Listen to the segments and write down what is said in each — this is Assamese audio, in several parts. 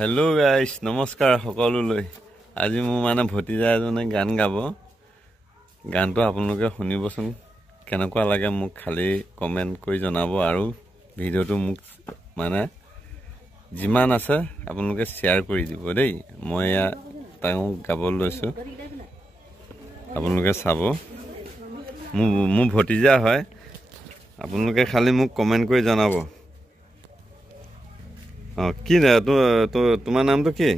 हेलो गाइस नमस्कार सकलोলৈ আজি মোৰ মানে ভতিজা এজনে গান গাব গানটো আপোনালোকে শুনিবচোন কেনেকুৱা লাগে মোক খালি কমেন্ট কৰি জনাব আৰু ভিডিওটো মোক মানে যিমান আছে আপোনালোকে শেয়াৰ কৰি দিব দেই মই তাও গাব লৈছো আপোনালোকে চাব মোৰ ভতিজা হয় আপোনালোকে খালি মোক কমেন্ট কৰি জনাব কি না তো তোমাৰ নাম তো কি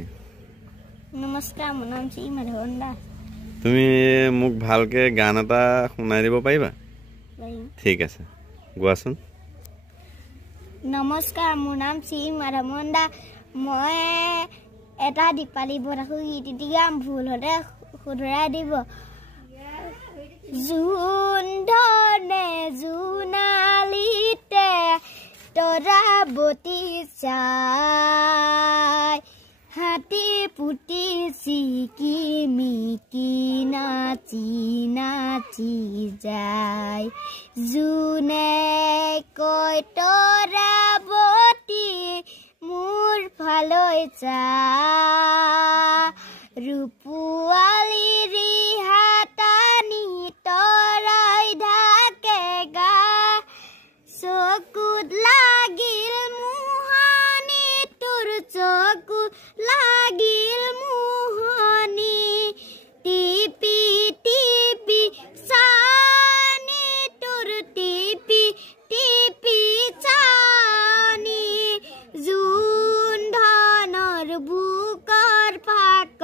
নমস্কাৰ মোৰ নাম শ্ৰী মাধৱন দাস তুমি মোক ভালকে গান এটা শুনাই দিব পাৰিবা ঠিক আছে গোৱাচোন নমস্কাৰ মোৰ নাম শ্ৰী মাধৱন দাস মই এটা দীপালি বৰাকো গীত গাম ভুল হলে শুধৰাই দিব জুন ধনে জুনালিতে তৰা বতি চাই হাতী পুতি চিকি মিকি নাচি নাচি যায় জুনে কয় তৰা বতি মোৰ ফালৈ চা ৰূপুৱালী ৰিহাতানি তৰাই ঢাকে গা চকুত লাগিল মোহনি তোৰ চকুত লাগিল মোহনি টিপি টিপি চানি তোৰ টিপি টিপি চানি জুন ধনৰ বুকৰ ফাক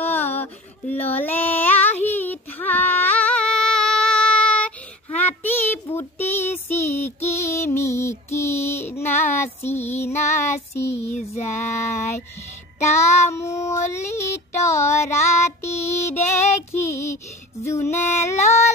ললে আহি ঠাই হাতী পুতি চিকি মিকি নাচি নাচি যায় তামুলি তৰাতি দেখি জুনে লৈ